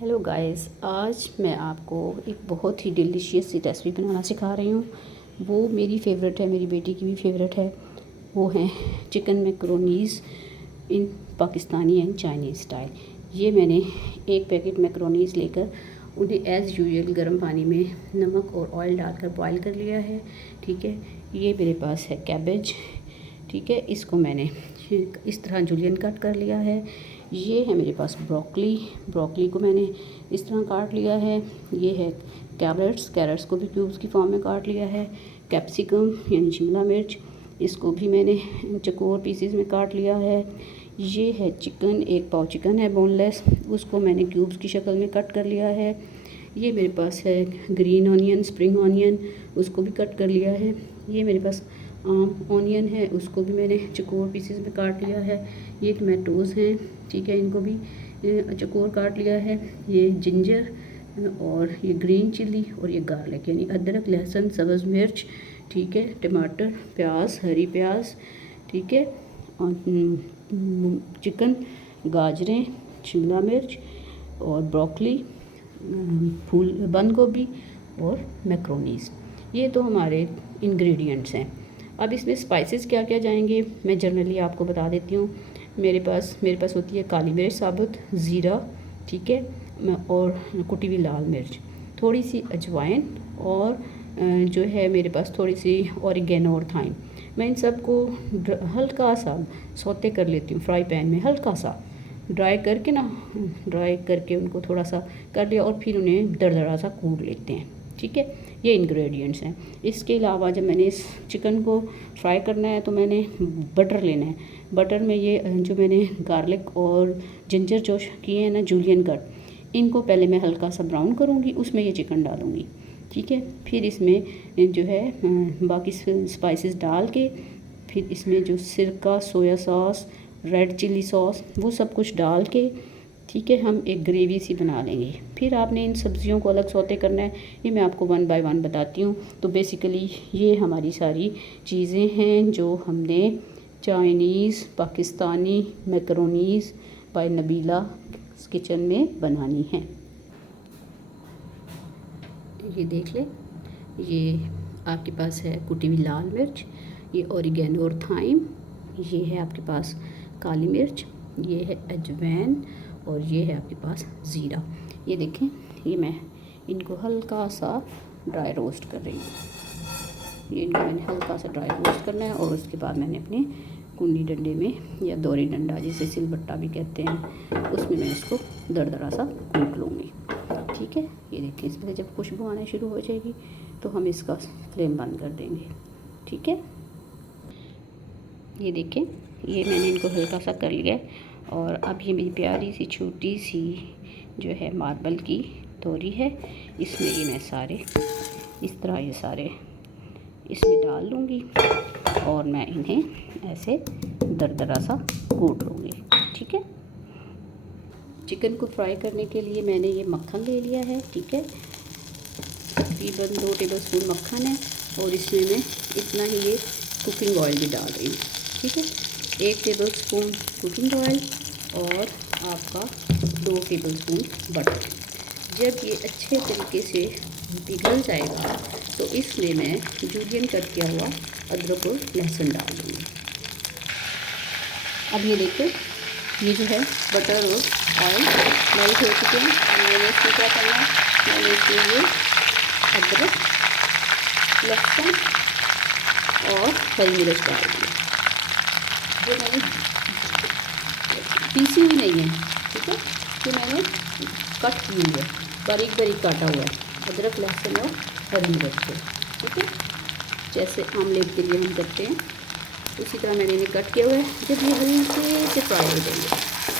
Hello guys, आज मैं आपको एक बहुत ही डिलीशियस सी रेसिपी बनाना सिखा रही हूँ। वो मेरी फ़ेवरेट है, मेरी बेटी की भी फेवरेट है। वो है chicken macaronis in Pakistani and Chinese style. ये मैंने एक पैकेट मैक्रोनीज़ लेकर उन्हें एज़ यूजुअल गर्म पानी में नमक और ऑयल डालकर बॉईल कर लिया है। ठीक है, ये मेरे पास है कैबेज। ठीक है, इसको मैंने इस तरह जूलियन कट कर लिया है। ये है मेरे पास ब्रोकली को मैंने इस तरह काट लिया है। ये है कैरेट्स को भी क्यूब्स की फॉर्म में काट लिया है। कैप्सिकम यानी शिमला मिर्च, इसको भी मैंने चकोर पीसेस में काट लिया है। ये है चिकन, एक पाव चिकन है बोनलेस, उसको मैंने क्यूब्स की शक्ल में कट कर लिया है। ये मेरे पास है ग्रीन ऑनियन, स्प्रिंग ऑनियन, उसको भी कट कर लिया है। ये मेरे पास ऑनियन है, उसको भी मैंने चकोर पीसेस में काट लिया है। ये टमाटोज़ हैं, ठीक है, इनको भी चकोर काट लिया है। ये जिंजर और ये ग्रीन चिली और ये गार्लिक यानी अदरक, लहसुन, सब्ज़ मिर्च, ठीक है, टमाटर, प्याज, हरी प्याज, ठीक है, और चिकन, गाजरें, शिमला मिर्च और ब्रोकली, फूल बंद गोभी और मैक्रोनीज़। ये तो हमारे इंग्रेडिएंट्स हैं। अब इसमें स्पाइसेस क्या क्या जाएंगे मैं जनरली आपको बता देती हूँ। मेरे पास होती है काली मिर्च साबुत, ज़ीरा, ठीक है, और कुटी हुई लाल मिर्च, थोड़ी सी अजवाइन और जो है मेरे पास थोड़ी सी ऑरिगेनो और थाइम। मैं इन सब को हल्का सा सौते कर लेती हूँ फ्राई पैन में, हल्का सा ड्राई करके उनको थोड़ा सा कर लिया और फिर उन्हें दरदरा सा कूट लेते हैं। ठीक है, ये इंग्रेडिएंट्स हैं। इसके अलावा जब मैंने इस चिकन को फ्राई करना है तो मैंने बटर लेना है। बटर में ये जो मैंने गार्लिक और जिंजर जो किए हैं ना जूलियन कट, इनको पहले मैं हल्का सा ब्राउन करूँगी, उसमें ये चिकन डालूँगी। ठीक है, फिर इसमें जो है बाकी स्पाइसेस डाल के फिर इसमें जो सिरका, soya sauce, red chilli sauce, वो सब कुछ डाल के, ठीक है, हम एक ग्रेवी सी बना लेंगे। फिर आपने इन सब्जियों को अलग सौते करना है। ये मैं आपको 1 बाय 1 बताती हूँ। तो बेसिकली ये हमारी सारी चीज़ें हैं जो हमने Chinese Pakistani macaronis by Nabila kitchen में बनानी है। ये देख ले, ये आपके पास है कुटी हुई लाल मिर्च, ये ऑरिगेनो और थाइम, ये है आपके पास काली मिर्च, ये है अजवाइन और ये है आपके पास ज़ीरा। ये देखें, ये मैं इनको हल्का सा ड्राई रोस्ट कर रही हूँ। ये इनको मैंने हल्का सा ड्राई रोस्ट करना है और उसके बाद मैंने अपने कुंडी डंडे में या दोरी डंडा जिसे सिलबट्टा भी कहते हैं, उसमें मैं इसको दरदरा सा कूट लूँगी। ठीक है, ये देखें, इसमें जब खुशबू आना शुरू हो जाएगी तो हम इसका फ्लेम बंद कर देंगे। ठीक है, ये देखें, ये मैंने इनको हल्का सा कर लिया है। और अब ये मेरी प्यारी सी छोटी सी जो है मार्बल की तोरी है, इसमें ये मैं सारे इस तरह ये सारे इसमें डाल लूँगी और मैं इन्हें ऐसे दरदरा सा कूट लूँगी। ठीक है, चिकन को फ्राई करने के लिए मैंने ये मक्खन ले लिया है। ठीक है, तकरीबन 2 टेबलस्पून मक्खन है और इसमें मैं इतना ही ये कुकिंग ऑयल भी डाल रही हूँ। ठीक है, 1 टेबलस्पून कुकिंग ऑयल और आपका 2 टेबलस्पून बटर। जब ये अच्छे तरीके से पिघल जाएगा तो इसमें मैं जूलियन कट किया हुआ अदरक और लहसुन डाल दूँगी। अब ये देखो, ये जो है बटर और ऑयल मेल्ट हो चुके हैं। मैंने इसमें क्या करना है, मैंने इसमें ये अदरक, लहसुन और हरी मिर्च डाल दी, जो मैंने पीसी हुई नहीं है। ठीक है, जो मैंने कट की हुई है, बारीक बारीक काटा हुआ है अदरक, लहसुन और हरी मिर्च को। ठीक है, जैसे आमलेट के लिए हम करते हैं उसी तरह मैंने इन्हें कट किया हुआ है। जब ये हल्के से फ्राई हो जाएंगे,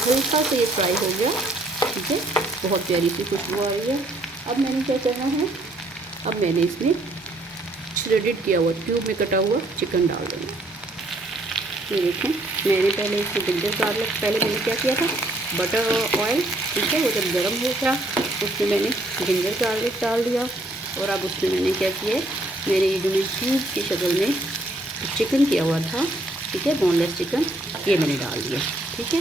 हल्का से ये फ्राई हो गया, ठीक है, बहुत प्यारी सी खुशबू आ रही है। अब मैंने क्या करना है, अब मैंने इसमें श्रेडेड किया हुआ क्यूब में कटा हुआ चिकन डाल देंगे। ये देखें, मैंने पहले इसमें जिंजर गार्लिक, पहले मैंने क्या किया था, बटर और ऑयल, ठीक है, वो जब गर्म हो गया उसमें मैंने जिंजर गार्लिक डाल दिया और अब उसमें मैंने क्या किया, मैंने ये जो क्यूब की शक्ल में चिकन किया हुआ था, ठीक है, बोनलेस चिकन, ये मैंने डाल दिया। ठीक है,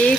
1